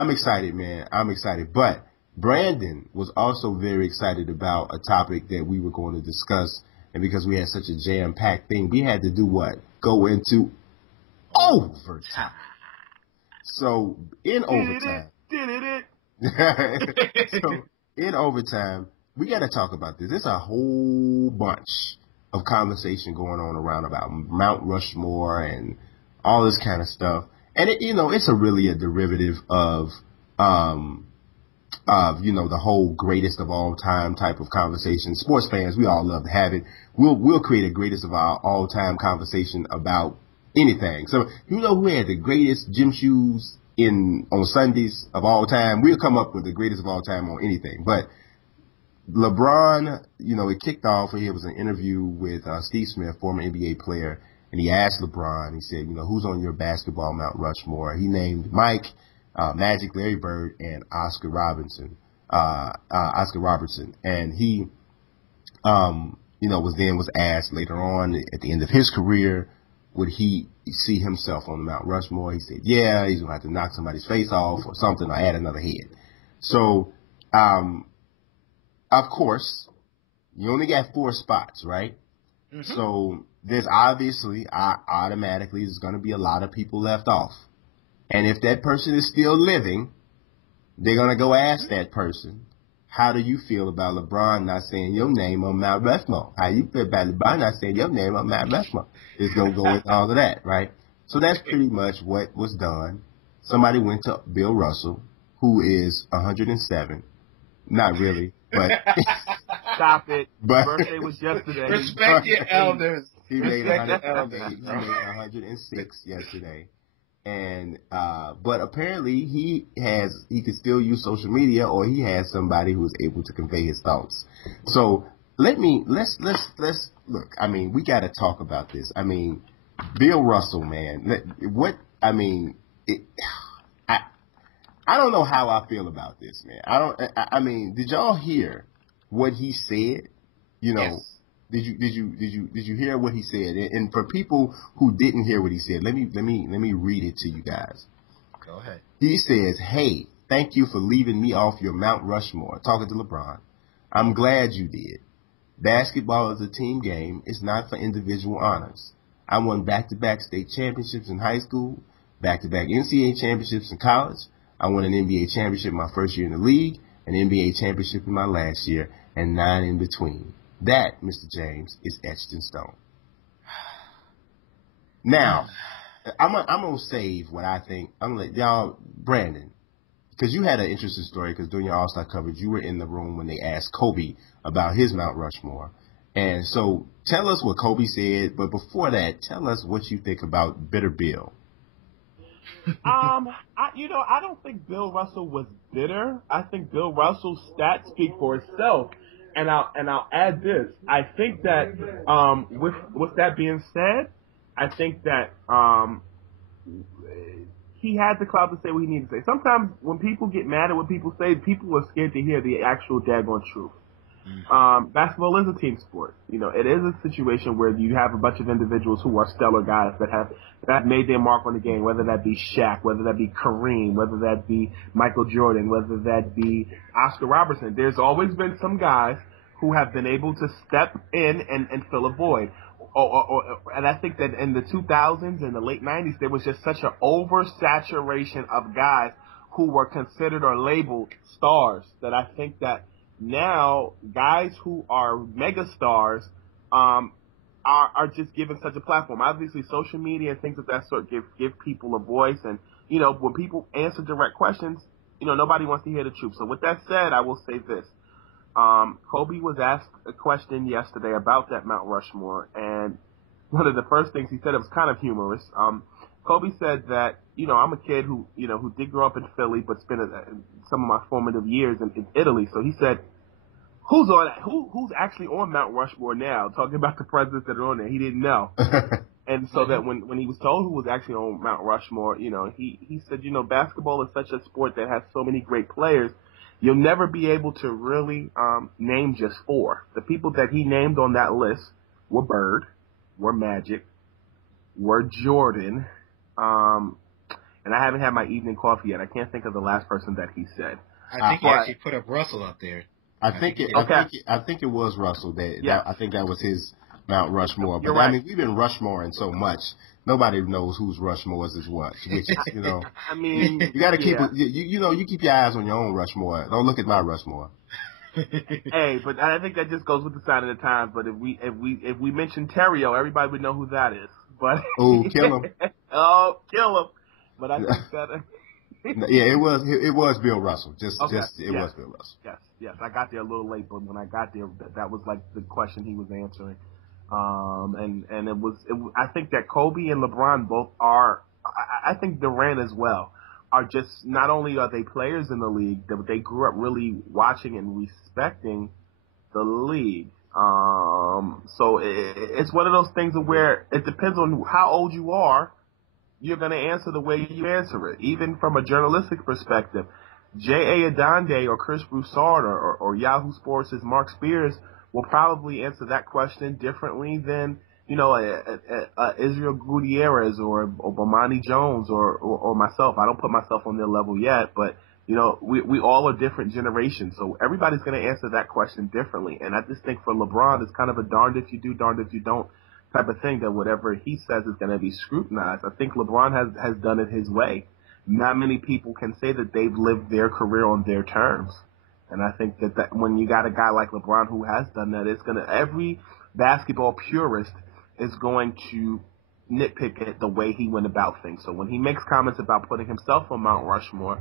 I'm excited, man. I'm excited. But Brandon was also very excited about a topic that we were going to discuss. And because we had such a jam-packed thing, we had to do what? Go into overtime. So in overtime. So in overtime, we got to talk about this. There's a whole bunch of conversation going on around about Mount Rushmore and all this kind of stuff. And it's really a derivative of the whole greatest of all time type of conversation. Sports fans, we all love to have it. We'll create a greatest of our all time conversation about anything. So who had the greatest gym shoes on Sundays of all time? We'll come up with the greatest of all time on anything. But LeBron, it kicked off. It was an interview with Steve Smith, former NBA player, and he asked LeBron. He said, who's on your basketball Mount Rushmore? He named Mike, Magic, Larry Bird, and Oscar Robertson. And he, was asked later on at the end of his career, would he see himself on the Mount Rushmore? He said, yeah, he's going to have to knock somebody's face off or something or add another head. So, of course, you only got 4 spots, right? Mm-hmm. So there's automatically there's going to be a lot of people left off. And if that person is still living, they're going to go ask that person, how do you feel about LeBron not saying your name on Mount Rushmore? How you feel about LeBron not saying your name on Mount Rushmore? It's going to go with all of that, right? So that's pretty much what was done. Somebody went to Bill Russell, who is 107. Not really, but... Stop it. But, birthday was yesterday. Respect your elders. He made 106 yesterday. And but apparently he could still use social media, or he has somebody who is able to convey his thoughts. So let's look. I mean, we got to talk about this. I mean, Bill Russell, man. I don't know how I feel about this, man. I mean, did y'all hear what he said? Yes. Did you hear what he said? And for people who didn't hear what he said, let me read it to you guys. Go ahead. He says, "Hey, thank you for leaving me off your Mount Rushmore." Talking to LeBron. "I'm glad you did. Basketball is a team game. It's not for individual honors. I won back-to-back state championships in high school, back-to-back NCAA championships in college. I won an NBA championship my first year in the league, an NBA championship in my last year, and 9 in between. That, Mr. James, is etched in stone." Now, I'm gonna save what I think. I'm gonna let y'all, Brandon, because you had an interesting story. Because during your All-Star coverage, you were in the room when they asked Kobe about his Mount Rushmore, and so tell us what Kobe said. But before that, tell us what you think about Bitter Bill. I don't think Bill Russell was bitter. I think Bill Russell's stats speak for itself. And I'll add this. I think that with that being said, I think that he had the clout to say what he needed to say. Sometimes when people get mad at what people say, people are scared to hear the actual daggone truth. Basketball is a team sport. It is a situation where you have a bunch of individuals who are stellar guys that have made their mark on the game, whether that be Shaq, whether that be Kareem, whether that be Michael Jordan, whether that be Oscar Robertson. There's always been some guys who have been able to step in and fill a void. And I think that in the 2000s and the late 90s, there was just such an oversaturation of guys who were considered or labeled stars that I think that now guys who are mega stars are just given such a platform. Obviously, social media and things of that sort give people a voice. And, when people answer direct questions, nobody wants to hear the truth. So with that said, I will say this. Kobe was asked a question yesterday about that Mount Rushmore, and one of the first things he said, it was kind of humorous. Kobe said that, I'm a kid who did grow up in Philly, but spent some of my formative years in Italy. So he said, who's actually on Mount Rushmore now? Talking about the presidents that are on there. He didn't know. And so that when he was told who was actually on Mount Rushmore, he said, basketball is such a sport that has so many great players. You'll never be able to really name just 4. The people that he named on that list were Bird, were Magic, were Jordan, and and I haven't had my evening coffee yet. I can't think of the last person that he said. I think he actually put up Russell up there. I think it was Russell I think that was his Mount Rushmore. But You're right. I mean, we've been Rushmoreing so much. Nobody knows whose Rushmore's is what. Which, I mean, you got to keep you keep your eyes on your own Rushmore. Don't look at my Rushmore. Hey, but I think that just goes with the sign of the times. But if we mention Terrio, everybody would know who that is. But kill him. Oh, kill him. But I think that. Yeah, it was Bill Russell. It was Bill Russell. Yes. I got there a little late, but when I got there, that was like the question he was answering. And it was. I think that Kobe and LeBron both are. I think Durant as well are just, not only are they players in the league, but they grew up really watching and respecting the league. So it's one of those things where it depends on how old you are. You're going to answer the way you answer it. Even from a journalistic perspective, J.A. Adonde or Chris Broussard or Yahoo Sports' Mark Spears will probably answer that question differently than, Israel Gutierrez or Bomani Jones or myself. I don't put myself on their level yet, but, we all are different generations. So everybody's going to answer that question differently. And I just think for LeBron, it's kind of a darned if you do, darned if you don't type of thing, that whatever he says is going to be scrutinized. I think LeBron has done it his way. Not many people can say that they've lived their career on their terms. And I think that when you got a guy like LeBron who has done that, every basketball purist is going to nitpick at the way he went about things. So when he makes comments about putting himself on Mount Rushmore,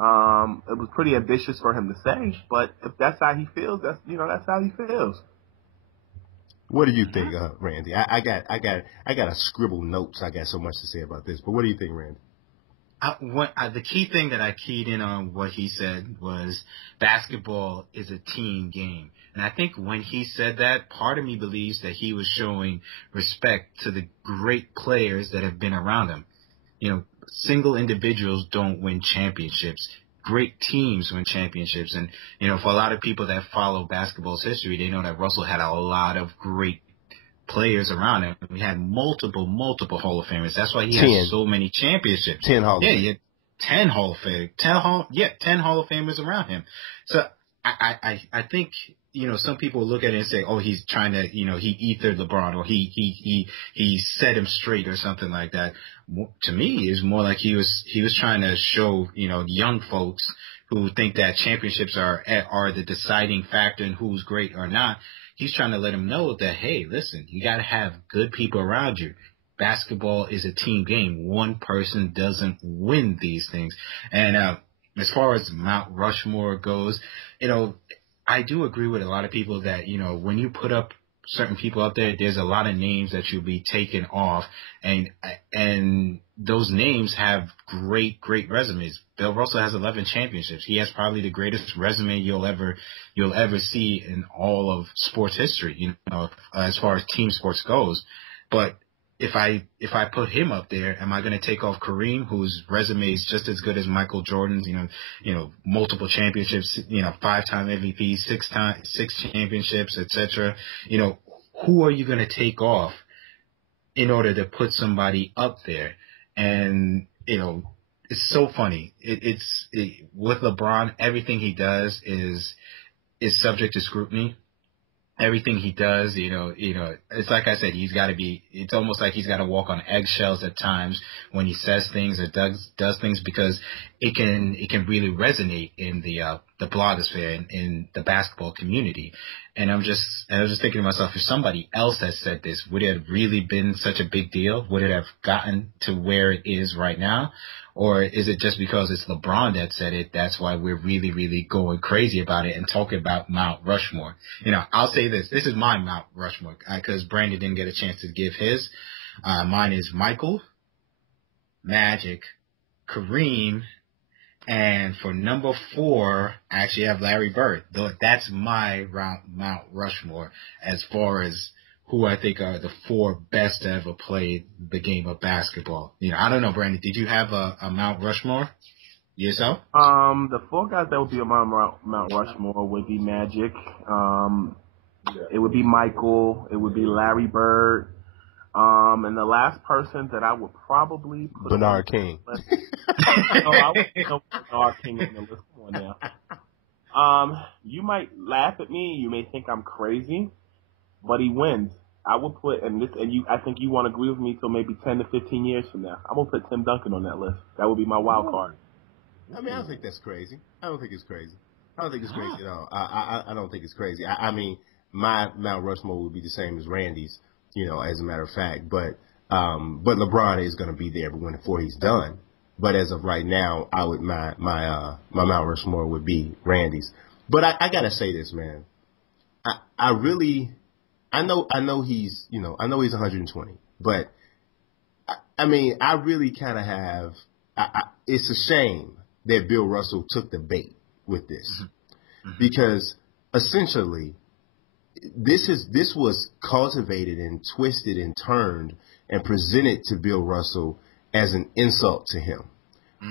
it was pretty ambitious for him to say, but if that's how he feels, that's how he feels. What do you think, Randy? I got a scribble notes. I got so much to say about this, but what do you think, Randy? The key thing that I keyed in on what he said was basketball is a team game. And I think when he said that, part of me believes that he was showing respect to the great players that have been around him. Single individuals don't win championships. Great teams win championships. And, for a lot of people that follow basketball's history, they know that Russell had a lot of great players around him. We had multiple Hall of Famers. That's why he has so many championships. 10 Hall of Famers. Yeah, 10 Hall of Famers. 10 Hall of Famers around him. So I think, some people look at it and say, oh, he's trying to, he ethered LeBron or he set him straight or something like that. To me, it's more like he was trying to show, young folks who think that championships are the deciding factor in who's great or not. He's trying to let them know that, hey, listen, you got to have good people around you. Basketball is a team game. One person doesn't win these things. And as far as Mount Rushmore goes, I do agree with a lot of people that, when you put up certain people up there, there's a lot of names that you'll be taken off, and those names have great resumes. Bill Russell has 11 championships. He has probably the greatest resume you'll ever see in all of sports history, as far as team sports goes. But if I put him up there, am I going to take off Kareem, whose resume is just as good as Michael Jordan's? Multiple championships, 5-time MVP, 6 championships, etc. Who are you going to take off in order to put somebody up there? And it's so funny. With LeBron, everything he does is subject to scrutiny. Everything he does, it's like I said, it's almost like he's got to walk on eggshells at times when he says things or does things, because it can really resonate in the blogosphere, in the basketball community. And I was just thinking to myself, if somebody else had said this, would it have really been such a big deal? Would it have gotten to where it is right now? Or is it just because it's LeBron that said it, that's why we're really, really going crazy about it and talking about Mount Rushmore? I'll say this. This is my Mount Rushmore, because Brandon didn't get a chance to give his. Mine is Michael, Magic, Kareem, and for number 4, I actually have Larry Bird. That's my Mount Rushmore as far as who I think are the 4 best to ever play the game of basketball. I don't know, Brandon, did you have a Mount Rushmore yourself? The 4 guys that would be on my Mount Rushmore would be Magic. It would be Michael. It would be Larry Bird. And the last person that I would probably put Bernard King. No, our king on the list. Come on now. You might laugh at me. You may think I'm crazy, but he wins. I will put, I think you won't agree with me till maybe 10 to 15 years from now. I'm gonna put Tim Duncan on that list. That would be my wild card. I mean, I don't think that's crazy. I don't think it's crazy at all. I don't think it's crazy. I mean, my Mount Rushmore would be the same as Randy's, as a matter of fact. But LeBron is going to be there before he's done. But as of right now, my Mount Rushmore would be Randy's. But I gotta say this, man. I know he's 120, but I mean, I really kind of have. It's a shame that Bill Russell took the bait with this, because essentially this was cultivated and twisted and turned and presented to Bill Russell as an insult to him,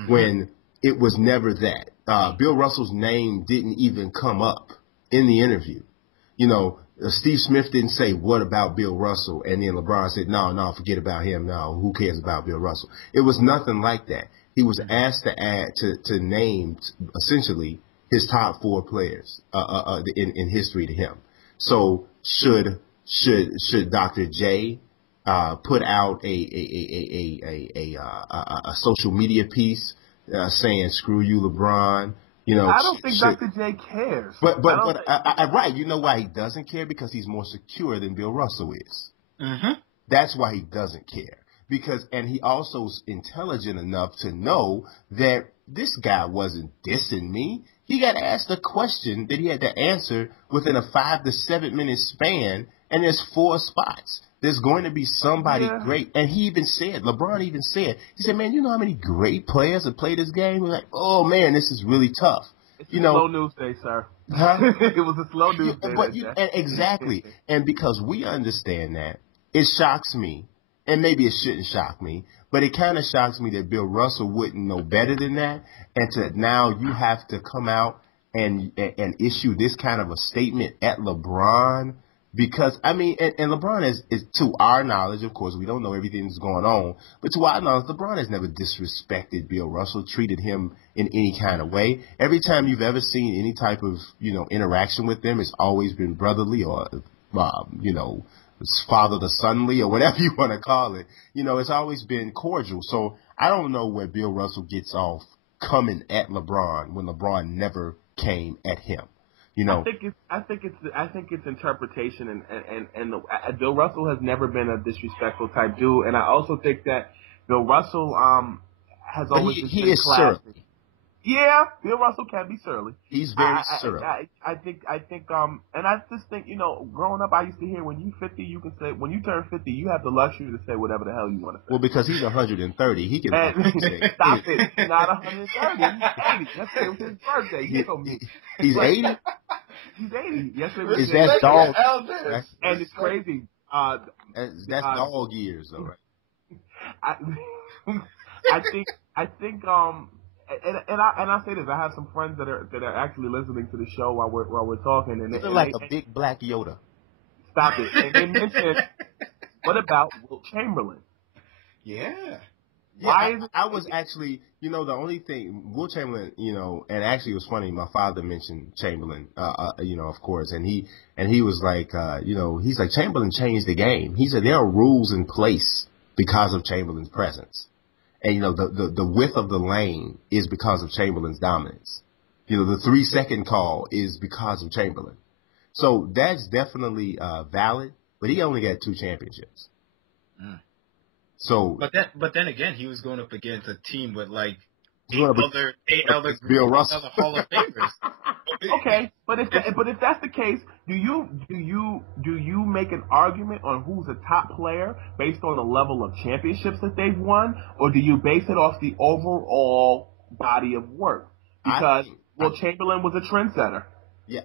when it was never that. Bill Russell's name didn't even come up in the interview. Steve Smith didn't say, what about Bill Russell? And then LeBron said, no, forget about him. No, who cares about Bill Russell? It was nothing like that. He was asked to name essentially his top 4 players in history to him. So should Dr. J put out a social media piece saying screw you, LeBron? I don't think Dr. J cares. But right, you know why he doesn't care? Because he's more secure than Bill Russell is. That's why he doesn't care. And he also is intelligent enough to know that this guy wasn't dissing me. He got asked a question that he had to answer within a 5 to 7 minute span, and there's 4 spots. There's going to be somebody great. And LeBron even said, he said, man, you know how many great players have played this game? We're like, oh, man, this is really tough. It's a slow news day, sir. Huh? It was a slow news day. Exactly. And because we understand that, it shocks me, and maybe it shouldn't shock me, but it kind of shocks me that Bill Russell wouldn't know better than that. And to now you have to come out and issue this kind of a statement at LeBron. Because, I mean, and LeBron is, to our knowledge, of course, we don't know everything that's going on, but to our knowledge, LeBron has never disrespected Bill Russell, treated him in any kind of way. Every time you've ever seen any type of, interaction with them, it's always been brotherly or, father to sonly or whatever you want to call it. It's always been cordial. So I don't know where Bill Russell gets off coming at LeBron when LeBron never came at him. I think it's interpretation, and Bill Russell has never been a disrespectful type dude, and I also think that Bill Russell has always he been is classy. surly. Yeah, Bill Russell can be surly. He's very surly. I think, and I just think, growing up, I used to hear when you turn 50, you have the luxury to say whatever the hell you want to say. Well, because he's 130, he can. Stop it! He's not 130. He's 80. Yesterday was his birthday. He's 80. He's 80. Yesterday was his birthday. Is that dog? And it's crazy. That's dog years, though, right? I think. And I say this, I have some friends that are actually listening to the show while we're talking, and they're like a big black Yoda. Stop it! And they mentioned, what about Wilt Chamberlain? Yeah. Why is it? I was actually, the only thing, Wilt Chamberlain, and actually it was funny. My father mentioned Chamberlain, of course, and he was like, he's like, Chamberlain changed the game. He said there are rules in place because of Chamberlain's presence. And, the width of the lane is because of Chamberlain's dominance. The 3-second call is because of Chamberlain. So that's definitely valid, but he only got 2 championships. So, but then again, he was going up against a team with like 8 other Bill Russell, other Hall of Famers. Okay, but if that's the case, do you make an argument on who's a top player based on the level of championships that they've won, or do you base it off the overall body of work? Because Chamberlain was a trendsetter. Yeah,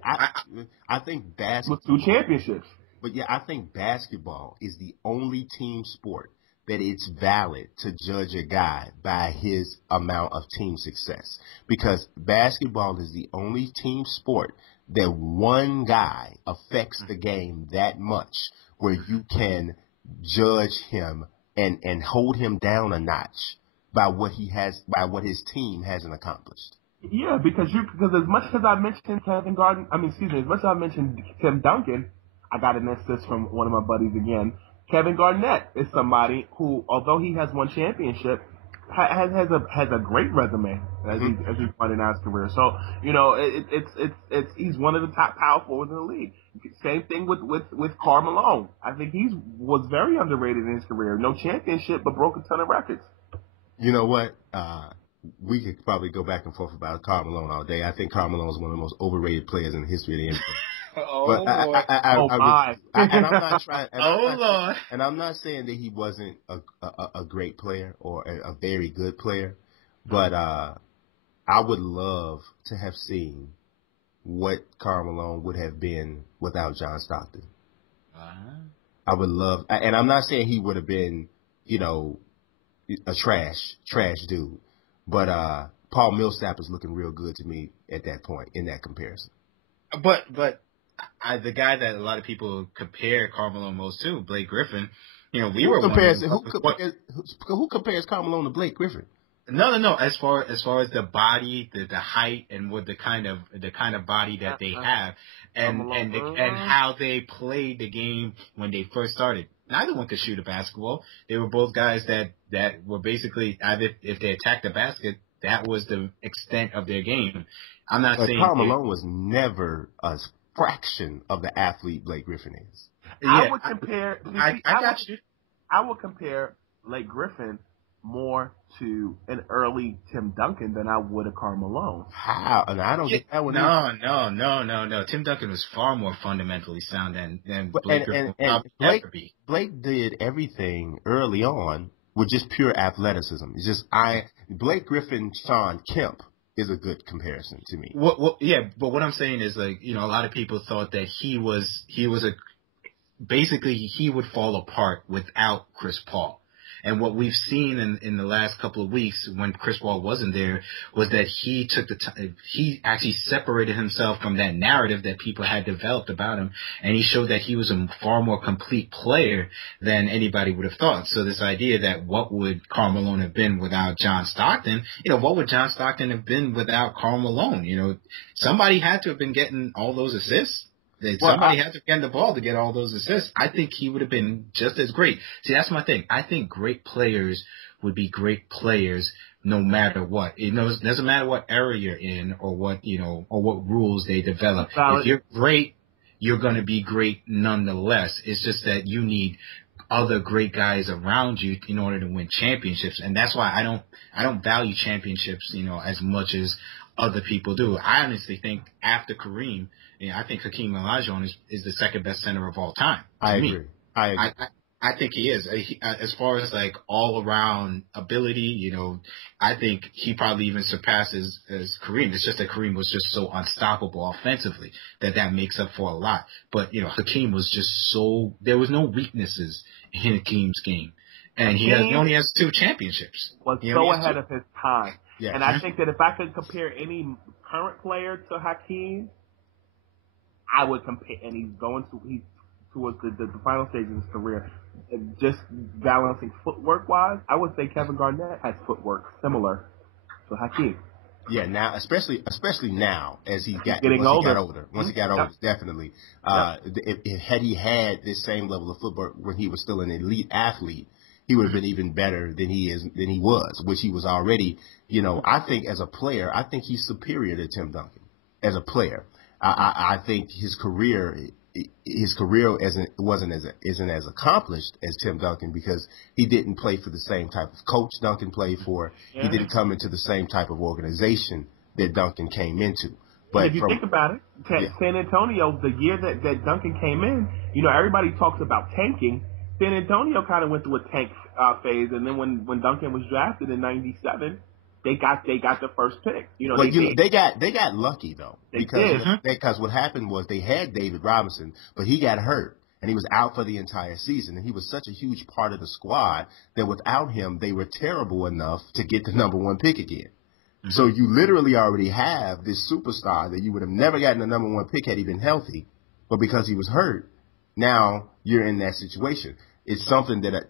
I think basketball with 2 championships. But yeah, I think basketball is the only team sport that it's valid to judge a guy by his amount of team success. Because basketball is the only team sport that one guy affects the game that much where you can judge him and hold him down a notch by what his team hasn't accomplished. Yeah, because as much as I mentioned as much as I mentioned Tim Duncan, I got an assist from one of my buddies again. Kevin Garnett is somebody who, although he has one championship, has a great resume as he's running out his career. So he's one of the top power forwards in the league. Same thing with Karl Malone. I think was very underrated in his career. No championship, but broke a ton of records. You know what? We could probably go back and forth about Karl Malone all day. I think Karl Malone is one of the most overrated players in the history of the NBA. Lord. And I'm not trying. Lord. And I'm not saying that he wasn't a great player or a very good player, but I would love to have seen what Karl Malone would have been without John Stockton. I would love, and I'm not saying he would have been, a trash dude, but Paul Millsap is looking real good to me at that point in that comparison. But the guy that a lot of people compare Karl Malone most to, Blake Griffin, who compares Karl Malone to Blake Griffin? No. As far as the body, the height, and what the kind of body that they have, and how they played the game when they first started. Neither one could shoot a basketball. They were both guys that were basically either if they attacked the basket, that was the extent of their game. I'm not saying Karl Malone was never a fraction of the athlete Blake Griffin is. Yeah, I would compare. I got you. I would compare Blake Griffin more to an early Tim Duncan than I would a Karl Malone. How? And I don't get that one. No. Tim Duncan was far more fundamentally sound than Blake Griffin would ever be. Blake did everything early on with just pure athleticism. It's just Blake Griffin, Sean Kemp is a good comparison to me. Yeah, but what I'm saying is a lot of people thought that he would fall apart without Chris Paul. And what we've seen in the last couple of weeks when Chris Paul wasn't there was that he took the time, he actually separated himself from that narrative that people had developed about him, and he showed that he was a far more complete player than anybody would have thought. So this idea that what would Karl Malone have been without John Stockton, what would John Stockton have been without Karl Malone? Somebody had to have been getting all those assists. Somebody had to get the ball to get all those assists. I think he would have been just as great. See, that's my thing. I think great players would be great players no matter what. It doesn't matter what era you're in or what rules they develop. If you're great, you're going to be great nonetheless. It's just that you need other great guys around you in order to win championships. And that's why I don't value championships, as much as other people do. I honestly think after Kareem, I think Hakeem Olajuwon is the second best center of all time. I agree. I think he is. As far as like all around ability, I think he probably even surpasses as Kareem. It's just that Kareem was just so unstoppable offensively that makes up for a lot. But Hakeem was just there was no weaknesses in Hakeem's game, and he only has 2 championships. Was so ahead of his time. Yeah. And I think that if I could compare any current player to Hakeem, I would compare, and he's towards the final stage of his career. Just balancing footwork wise, I would say Kevin Garnett has footwork similar to Hakeem. Yeah, now especially now as he got older. Once he got older, definitely. Had he had this same level of footwork when he was still an elite athlete, he would have been even better than he was, which he was already. I think as a player, I think he's superior to Tim Duncan as a player. I think his career isn't as accomplished as Tim Duncan because he didn't play for the same type of coach Duncan played for. Yeah. He didn't come into the same type of organization that Duncan came into. But if you think about it, San Antonio, the year that Duncan came in, everybody talks about tanking. San Antonio kind of went through a tank phase, and then when Duncan was drafted in '97. They got the first pick. They got lucky though because what happened was they had David Robinson, but he got hurt and he was out for the entire season. And he was such a huge part of the squad that without him, they were terrible enough to get the number 1 pick again. Mm-hmm. So you literally already have this superstar that you would have never gotten the number 1 pick had he been healthy, but because he was hurt, now you're in that situation. It's something that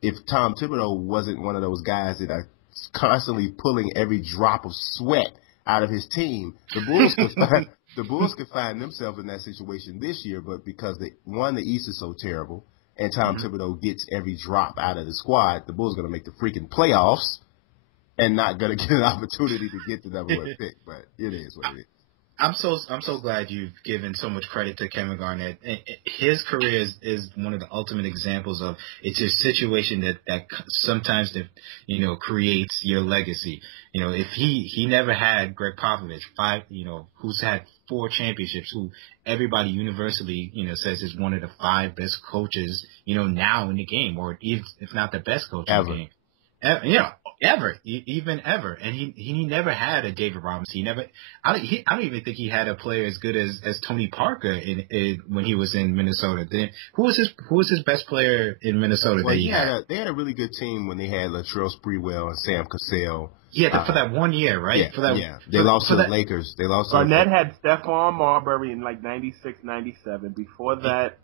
if Tom Thibodeau wasn't one of those guys that I constantly pulling every drop of sweat out of his team. The Bulls could find themselves in that situation this year, but because the East is so terrible and Tom Thibodeau gets every drop out of the squad, the Bulls are going to make the freaking playoffs and not going to get an opportunity to get the number one pick. But it is what it is. I'm so glad you've given so much credit to Kevin Garnett. His career is one of the ultimate examples of it's a situation that sometimes creates your legacy. If he never had Greg Popovich, who's had 4 championships, who everybody universally says is one of the 5 best coaches now in the game, or if not the best coach in the game. Ever. And he never had a David Robinson. I don't even think he had a player as good as Tony Parker when he was in Minnesota. Then who was his best player in Minnesota? Well, they had a really good team when they had Latrell Sprewell and Sam Cassell. Yeah, for that 1 year, right? They lost to the Lakers. They lost. Garnett had Stephon Marbury in like 96, 97. Before that,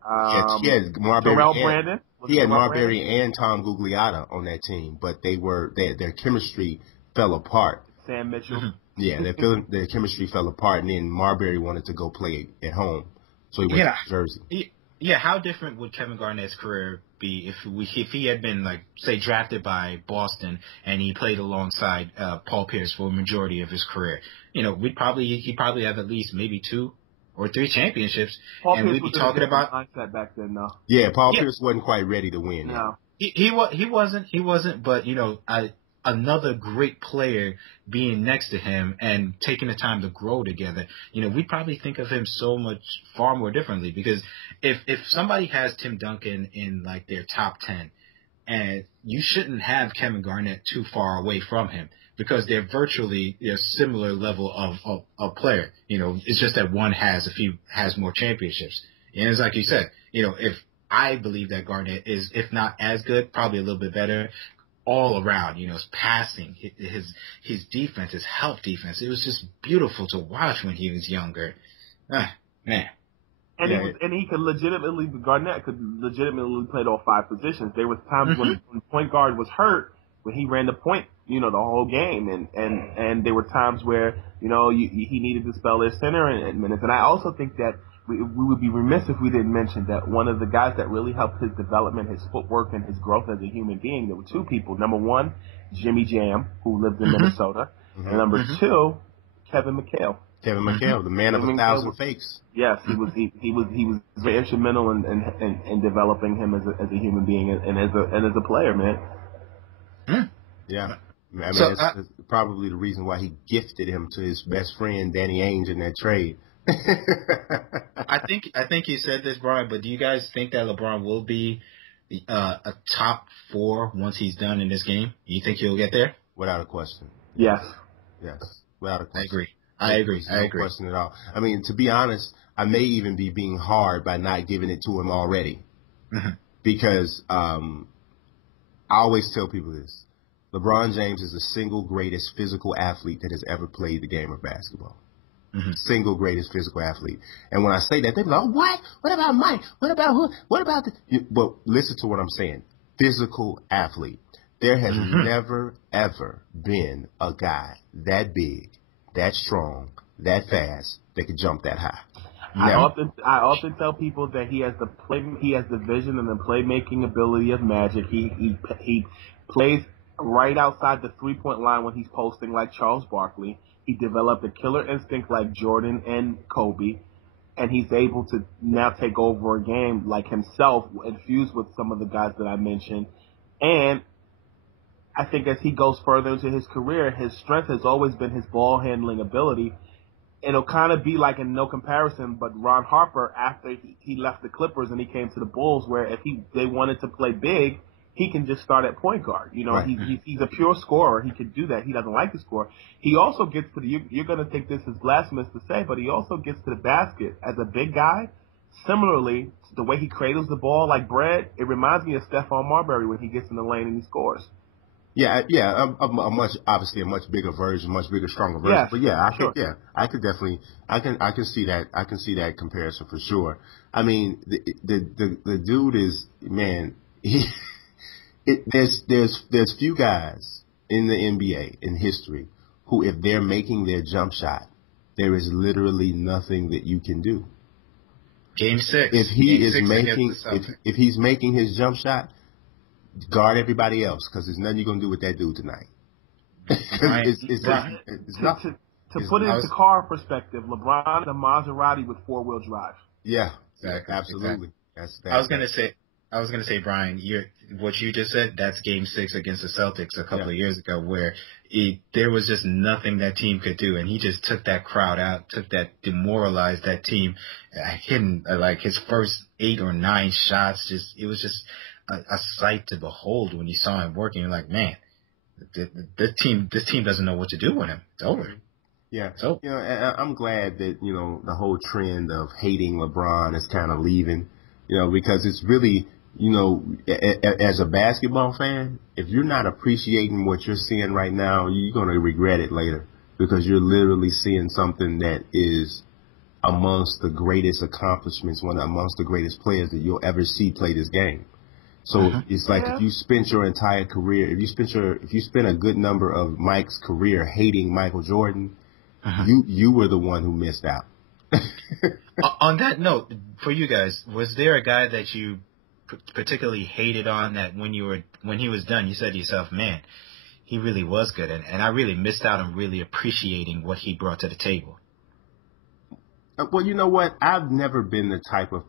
he had Marbury. Terrell Brandon. He had Marbury and Tom Gugliotta on that team, but their chemistry fell apart. Sam Mitchell. Mm-hmm. Yeah, their chemistry fell apart, and then Marbury wanted to go play at home, so he went to Jersey. Yeah, how different would Kevin Garnett's career be if he had been, like, say, drafted by Boston and he played alongside Paul Pierce for a majority of his career? He'd probably have at least maybe 2 or 3 championships, and we'd be talking about mindset back then, though. Yeah, Paul Pierce wasn't quite ready to win. No, he wasn't. But another great player being next to him and taking the time to grow together, we'd probably think of him far more differently. Because if somebody has Tim Duncan in like their top 10, and you shouldn't have Kevin Garnett too far away from him, because they're virtually a similar level of player. It's just that one has more championships. And it's like you said, if I believe that Garnett is, if not as good, probably a little bit better all around, his passing, his defense, his help defense. It was just beautiful to watch when he was younger. Man. And Garnett could legitimately play all 5 positions. There was times when the point guard was hurt, when he ran the point, the whole game, and there were times where, he needed to spell his center in minutes. And I also think that we would be remiss if we didn't mention that one of the guys that really helped his development, his footwork, and his growth as a human being, there were 2 people. Number 1, Jimmy Jam, who lived in Minnesota, and number 2, Kevin Mchale. Kevin Mchale, the man of 1,000 fakes. Yes, he was very instrumental in developing him as a human being and as a player, man. Yeah. I mean, it's probably the reason why he gifted him to his best friend, Danny Ainge, in that trade. I think you said this, Brian, but do you guys think that LeBron will be a top 4 once he's done in this game? You think he'll get there? Without a question. Yes. Without a question. I agree. No question at all. I mean, to be honest, I may even be being hard by not giving it to him already. Because I always tell people this. LeBron James is the single greatest physical athlete that has ever played the game of basketball. Single greatest physical athlete. And when I say that, they're like, oh, what? What about Mike? What about who? What about the... But listen to what I'm saying. Physical athlete. There has never, ever been a guy that big, that strong, that fast, that could jump that high. I often tell people that he has the vision and the playmaking ability of Magic. He plays right outside the 3-point line when he's posting like Charles Barkley. He developed a killer instinct like Jordan and Kobe, and he's able to now take over a game like himself, infused with some of the guys that I mentioned. And I think as he goes further into his career, his strength has always been his ball handling ability. It'll kind of be like, in no comparison, but Ron Harper, after he left the Clippers and he came to the Bulls, where if they wanted to play big, he can just start at point guard. Right. He's a pure scorer. He can do that. He doesn't like to score. He also gets to you're going to think this is blasphemous to say, but he also gets to the basket as a big guy. Similarly, the way he cradles the ball like bread, it reminds me of Stephon Marbury when he gets in the lane and he scores. Yeah, obviously a much bigger version, much bigger, stronger version. But I can see that. I can see that comparison for sure. I mean, the dude is, man, there's few guys in the NBA in history who, if they're making their jump shot, there is literally nothing that you can do. Game 6. If he's making his jump shot, guard everybody else because there's nothing you're gonna do with that dude tonight. It's nothing. To put it into car perspective, LeBron is a Maserati with 4-wheel drive. Yeah, exactly. Absolutely. Exactly. I was gonna say, Brian, what you just said, that's Game 6 against the Celtics a couple of years ago, where there was just nothing that team could do, and he just took that crowd out, demoralized that team, hitting like his first 8 or 9 shots. It was just a sight to behold when you saw him working. You're like, man, this team doesn't know what to do with him. It's over. Yeah, so I'm glad that the whole trend of hating LeBron is kind of leaving, because it's really, as a basketball fan, if you're not appreciating what you're seeing right now, you're gonna regret it later because you're literally seeing something that is amongst the greatest accomplishments, amongst the greatest players that you'll ever see play this game. So it's like if you spent your entire career, if you spent a good number of Mike's career hating Michael Jordan. You were the one who missed out. On that note, for you guys, was there a guy that you particularly hated on that when he was done, you said to yourself, man, he really was good, and I really missed out on really appreciating what he brought to the table? Well, you know what? I've never been the type of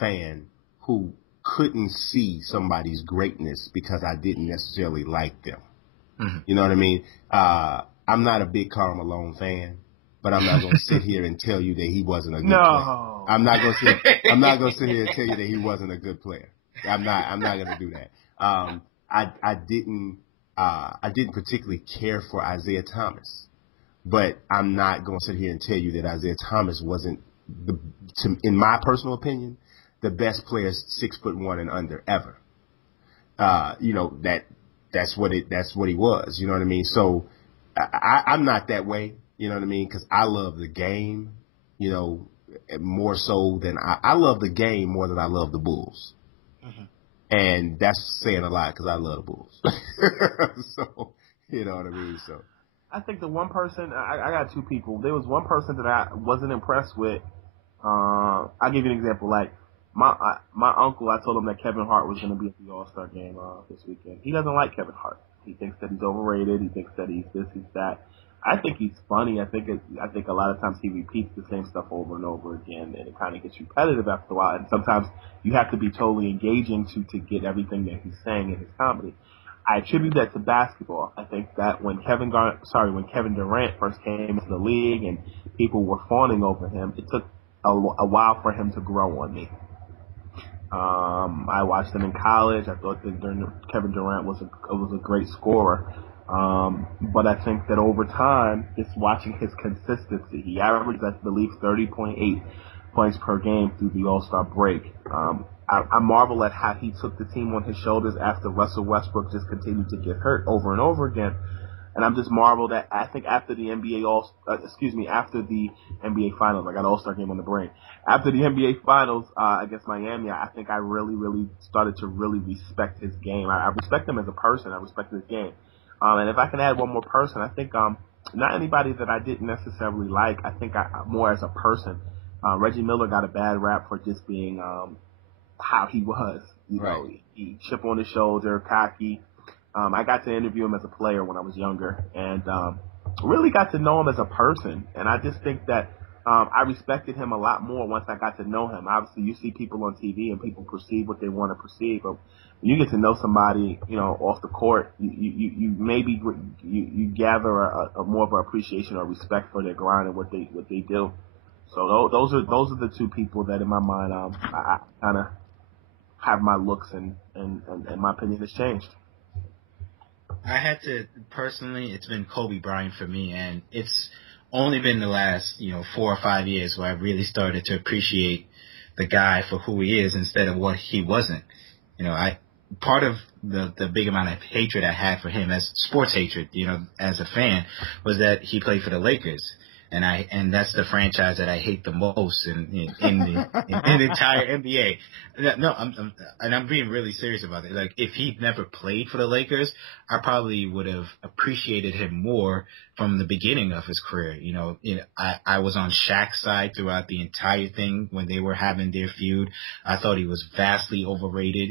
fan who couldn't see somebody's greatness because I didn't necessarily like them. You know what I mean? I'm not a big Karl Malone fan, but I'm not going to sit here and tell you that he wasn't a good player. I'm not going to sit here and tell you that he wasn't a good player. I'm not going to do that. I didn't particularly care for Isaiah Thomas, but I'm not going to sit here and tell you that Isaiah Thomas wasn't in my personal opinion, the best player 6'1" and under ever. That's what he was. You know what I mean? So I'm not that way. You know what I mean? Because I love the game. More so than I love the game more than I love the Bulls. And that's saying a lot because I love the Bulls. So you know what I mean. So I think the one person I got two people. There was one person that I wasn't impressed with. I'll give you an example. Like my uncle, I told him that Kevin Hart was going to be at the All-Star game this weekend. He doesn't like Kevin Hart. He thinks that he's overrated. He thinks that he's this, he's that. I think he's funny. I think a lot of times he repeats the same stuff over and over again, and it kind of gets repetitive after a while. And sometimes you have to be totally engaging to get everything that he's saying in his comedy. I attribute that to basketball. I think that when Kevin Durant first came into the league and people were fawning over him, it took a while for him to grow on me. I watched him in college. I thought that Kevin Durant was a great scorer. But I think that over time, just watching his consistency, he averaged, I believe, 30.8 points per game through the All-Star break. I marvel at how he took the team on his shoulders after Russell Westbrook just continued to get hurt over and over again. And I'm just marveled at, I think after the after the NBA Finals, I got All-Star game on the brain. After the NBA Finals against Miami, I think I really, really started to really respect his game. I respect him as a person. I respect his game. And if I can add one more person, I think not anybody that I didn't necessarily like. I think more as a person. Reggie Miller got a bad rap for just being how he was. You know, he chip on his shoulder, cocky. I got to interview him as a player when I was younger, and really got to know him as a person. And I just think that I respected him a lot more once I got to know him. Obviously, you see people on TV and people perceive what they want to perceive, but when you get to know somebody, off the court, you maybe gather a more of an appreciation or respect for their grind and what they do. So those are the two people that in my mind I kind of have my looks and my opinion has changed. I had to personally, it's been Kobe Bryant for me, and it's only been the last 4 or 5 years where I really started to appreciate the guy for who he is instead of what he wasn't. Part of the big amount of hatred I had for him as sports hatred, as a fan, was that he played for the Lakers. and that's the franchise that I hate the most in the entire NBA. No, I'm being really serious about it. Like, if he'd never played for the Lakers, I probably would have appreciated him more from the beginning of his career. I was on Shaq's side throughout the entire thing when they were having their feud. I thought he was vastly overrated.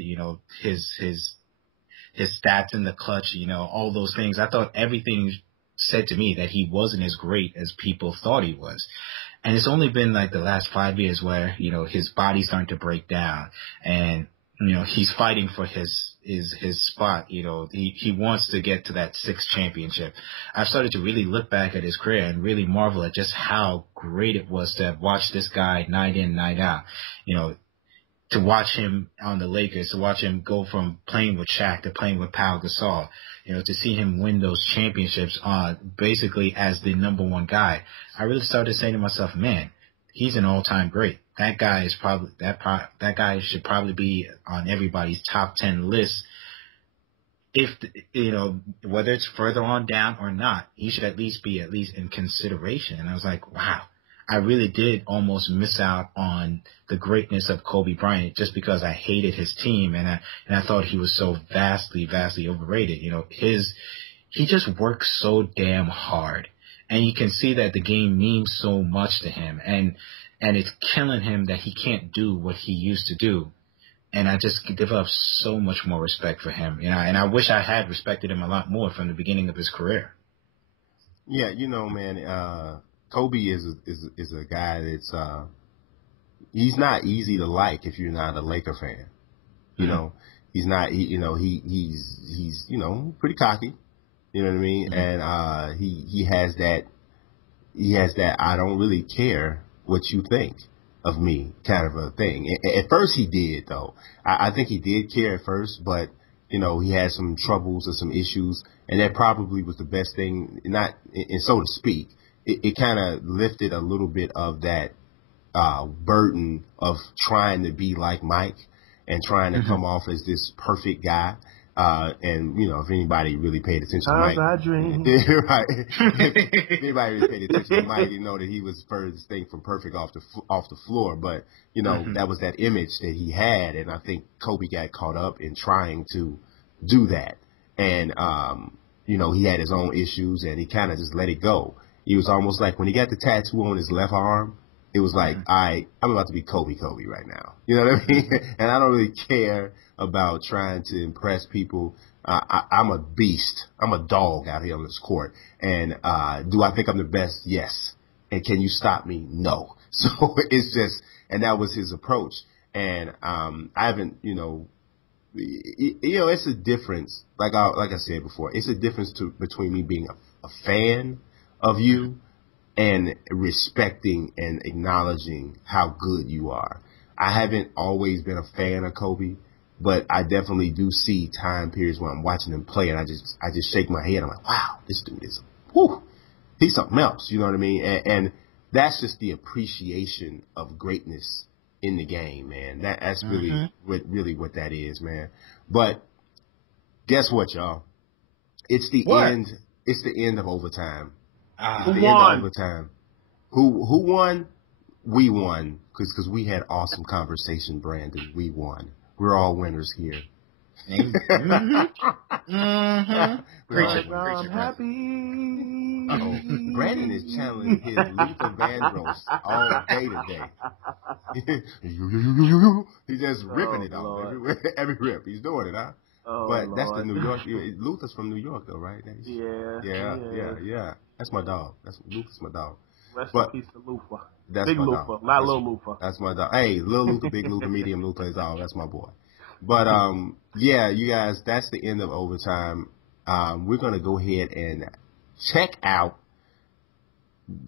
His stats in the clutch, all those things. I thought everything said to me that he wasn't as great as people thought he was. And it's only been like the last 5 years where, his body's starting to break down and, he's fighting for his spot. He wants to get to that 6th championship. I've started to really look back at his career and really marvel at just how great it was to watch this guy night in, night out. To watch him on the Lakers, to watch him go from playing with Shaq to playing with Pau Gasol, to see him win those championships basically as the number one guy, I really started saying to myself, man, he's an all-time great. That guy is probably that guy should probably be on everybody's top 10 list. If whether it's further on down or not, he should at least be in consideration. And I was like, wow. I really did almost miss out on the greatness of Kobe Bryant just because I hated his team and I thought he was so vastly overrated. He just works so damn hard, and you can see that the game means so much to him, and it's killing him that he can't do what he used to do. And I just developed so much more respect for him, and I wish I had respected him a lot more from the beginning of his career. Yeah, man, Kobe is a guy that's he's not easy to like if you're not a Laker fan. He's not he's pretty cocky. You know what I mean? Mm-hmm. And he has that I don't really care what you think of me kind of a thing. At first he did, though. I think he did care at first, but he had some troubles or some issues, and that probably was the best thing, not and so to speak. It kind of lifted a little bit of that burden of trying to be like Mike and trying to come off as this perfect guy. And, if anybody really paid attention to Mike. I dream. Right. If anybody really paid attention to Mike, that he was furthest thing from perfect off the floor. But, that was that image that he had. And I think Kobe got caught up in trying to do that. And, he had his own issues and he kind of just let it go. He was almost like when he got the tattoo on his left arm, it was like, I'm about to be Kobe right now. You know what I mean? And I don't really care about trying to impress people. I'm a beast. I'm a dog out here on this court. And do I think I'm the best? Yes. And can you stop me? No. So it's just, and that was his approach. And I haven't, it's a difference. Like I said before, it's a difference between me being a fan of you and respecting and acknowledging how good you are. I haven't always been a fan of Kobe, but I definitely do see time periods when I'm watching him play and I just shake my head. I'm like, wow, this dude is, he's something else. You know what I mean? And that's just the appreciation of greatness in the game, man. That's really what that is, man. But guess what, y'all? It's the end. It's the end of overtime. Who won? Overtime. Who won? We won because we had awesome conversation, Brandon. We won. We're all winners here. I'm happy. Brandon is channeling his Luther Vandross all day today. He's just ripping it off every rip. He's doing it, huh? Oh, but Lord. That's the New York. Luther's from New York, though, right? Yeah. That's my dog. Luther's my dog. Rest in peace to Luther. That's Big my Luther, dog. not Lil Luther. That's my dog. Hey, Lil Luther, Big Luther, Medium Luther is all. That's my boy. But you guys, that's the end of overtime. We're gonna go ahead and check out.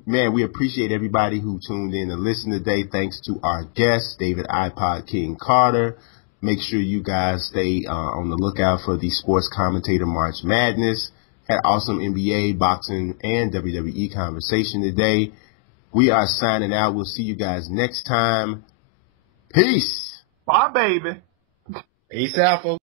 Man, we appreciate everybody who tuned in and listened today. Thanks to our guest, David iPod King Carter. Make sure you guys stay on the lookout for the Sports Commentator March Madness. Had awesome NBA, boxing, and WWE conversation today. We are signing out. We'll see you guys next time. Peace. Bye, baby. Peace out, folks.